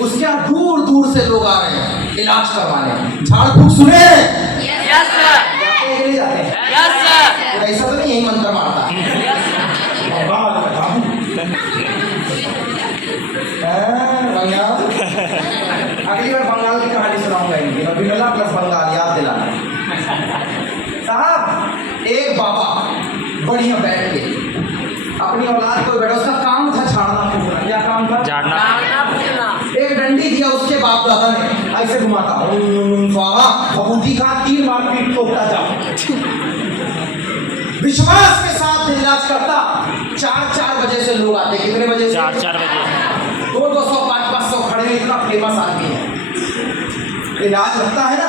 उसके यहाँ दूर दूर से लोग आ रहे हैं इलाज करवाने। झाड़ फूक सुने यस सर, यस सर, ऐसा तो नहीं, यही मंत्र मारता बंगाल। अगली बार बंगाल की कहानी सुनाऊंगा इनकी, बिमला प्लस बंगाल याद दिलाना। साहब एक बाबा बढ़िया बैठ के अपनी औलाद को बैठा, उसका काम था झाड़ना फूकना। क्या काम था? झाड़ना एक डंडी दिया उसके बाप दादा ने, ऐसे घुमाता स्वाहा, भभूति का 3 बार पीठ ठोकता जा। विश्वास के साथ इलाज करता। 4 बजे से लोग आते। कितने बजे से? 4 बजे। 200 500 खड़े, इतना फेमस आदमी है। इलाज लगता है ना,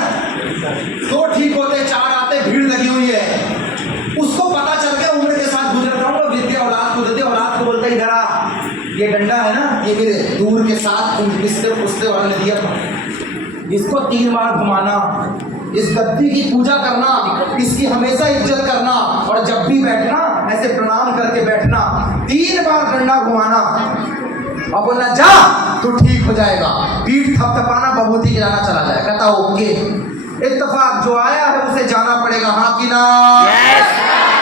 तो ठीक होते, 4 आते, भीड़ लगी हुई है। उसको पता चल गया, उम्र के साथ गुजर रहा हूँ, विद्या औलाद को देते, औलाद को बोलता इधर आ, ये डंडा है ना, ये मेरे दूर के साथ पिसते पुसते वाले ने दिया था, इसको 3 बार घुमाना, इस गद्दी की पूजा करना, इसकी हमेशा इज्जत करना, और जब भी बैठना ऐसे प्रणाम करके बैठना, 3 बार डंडा घुमाना, और बोलना जा तो ठीक हो जाएगा। पीठ थपथपाना, बबूती गिराना, चला जाए। कहता ओके। इत्तेफाक जो आया है उसे जाना पड़ेगा। हाँ कि ना?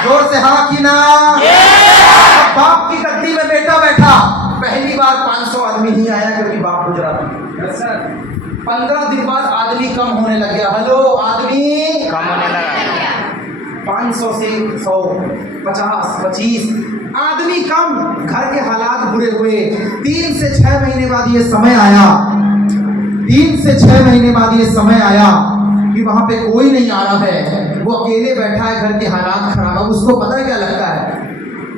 जोर से हाँ कि ना? अब बाप की गद्दी में बेटा बैठा। पहली बार 500 आदमी ही आया क्योंकि बाप गुजरा था। 15 दिन बाद आदमी कम होने लग गया। हेलो, आदमी कम होने लगा। 500 से 100, 50, 25 आदमी कम। घर के हालात बुरे हुए। 3 से 6 महीने बाद ये समय आया, 3 से 6 महीने बाद ये समय आया कि वहां पे कोई नहीं आ रहा है, वो अकेले बैठा है, घर के हालात खराब है। उसको पता है क्या लगता है?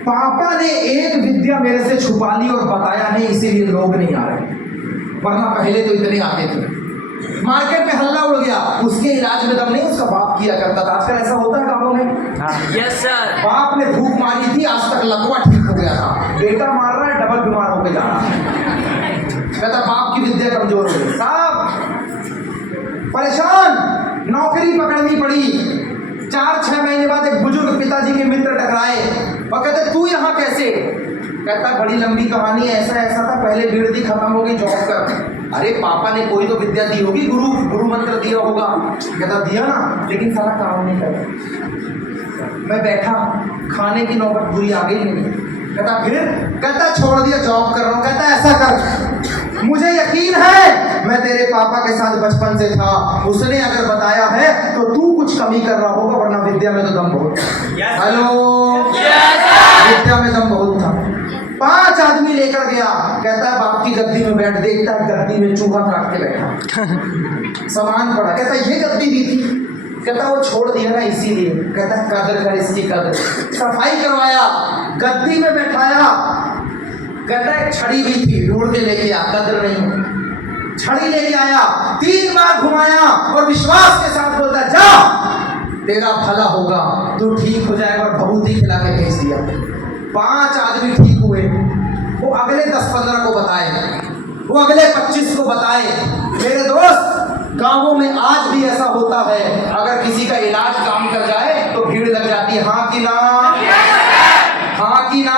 पापा ने एक विद्या मेरे से छुपा ली और बताया नहीं, इसीलिए लोग नहीं आ रहे, वरना पहले तो इतने आते थे। मार्केट में हल्ला उड़ गया, उसके इलाज में दम नहीं, उसका बाप किया करता था। आजकल ऐसा होता है गाँवों में। Yes sir. बाप ने भूख मारी थी, आज तक लकवा ठीक हो गया था, बेटा मार रहा है, डबल बीमार होके जा रहा है। कहता बाप की विद्या कमजोर हो गई। साहब परेशान, नौकरी पकड़नी पड़ी। 4-6 महीने बाद एक बुजुर्ग पिताजी के मित्र टकराए और कहते तू यहाँ कैसे? कहता बड़ी लंबी कहानी है, ऐसा ऐसा था, पहले भीड़ थी, खत्म हो गई, जॉब कर। अरे पापा ने कोई तो विद्या दी होगी, गुरु मंत्र दिया होगा। कहता दिया ना, लेकिन सारा काम नहीं करता। मैं बैठा, खाने की नौबत पूरी आ गई नहीं। कहता फिर? कहता छोड़ दिया, जॉब कर रहा हूँ। कहता ऐसा कर, मुझे यकीन है मैं तेरे पापा के साथ बचपन से था, उसने अगर बताया है तो तू कुछ कमी कर रहा होगा, वरना विद्या में तो दम बहुत था। हेलो, विद्या में दम बहुत था। 5 आदमी लेकर गया। कहता है बाप की गद्दी में बैठ, देखता है गद्दी में चूहा काट के बैठा, सामान पड़ा। कहता ये गद्दी दी थी? कहता वो छोड़ दिया ना इसीलिए। कहता कदर कर इसकी, कदर। सफाई करवाया, गद्दी में बैठाया। कहता एक छड़ी भी थी, ढूंढ के लेके आ, कदर नहीं, छड़ी लेके आया, 3 बार घुमाया और विश्वास के साथ बोलता जा तेरा भला होगा, तू ठीक हो जाएगा, और भभूति खिला के भेज दिया। 5 आदमी ठीक हुए। वो अगले 10-15 को बताए, वो अगले 25 को बताए। मेरे दोस्त, गांवों में आज भी ऐसा होता है, अगर किसी का इलाज काम कर जाए तो भीड़ लग जाती है। हाँ कि ना? हाँ कि ना?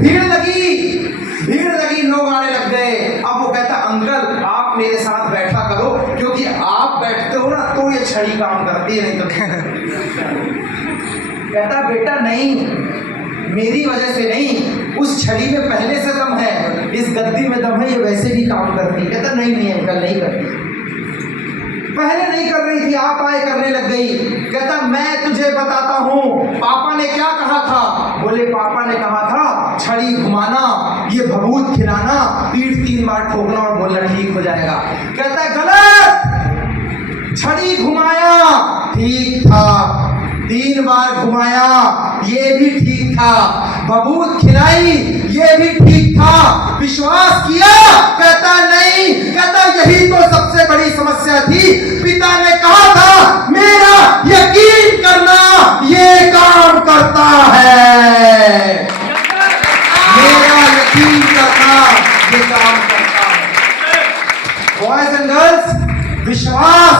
भीड़ लगी, लोग आने लग गए। अब वो कहता अंकल आप मेरे साथ बैठा करो, क्योंकि आप बैठते हो ना तो ये छड़ी काम करती है, नहीं तो। कहता बेटा नहीं, मेरी वजह से नहीं, उस छड़ी में पहले से दम है, इस गद्दी में दम है, ये वैसे भी काम करती है। कहता नहीं अंकल नहीं करती, पहले नहीं कर रही थी, आप आए करने लग गई। कहता मैं तुझे बताता हूँ पापा ने क्या कहा था। बोले पापा ने कहा था छड़ी घुमाना, ये भभूत खिलाना, पीठ 3 बार ठोकना और बोलना ठीक हो जाएगा। कहता है गलत, छड़ी घुमाया ठीक था, 3 बार घुमाया ये भी ठीक था, भभूत खिलाई ये भी ठीक था, विश्वास किया? कहता नहीं। कहता यही तो सबसे बड़ी समस्या थी, पिता ने कहा था मेरा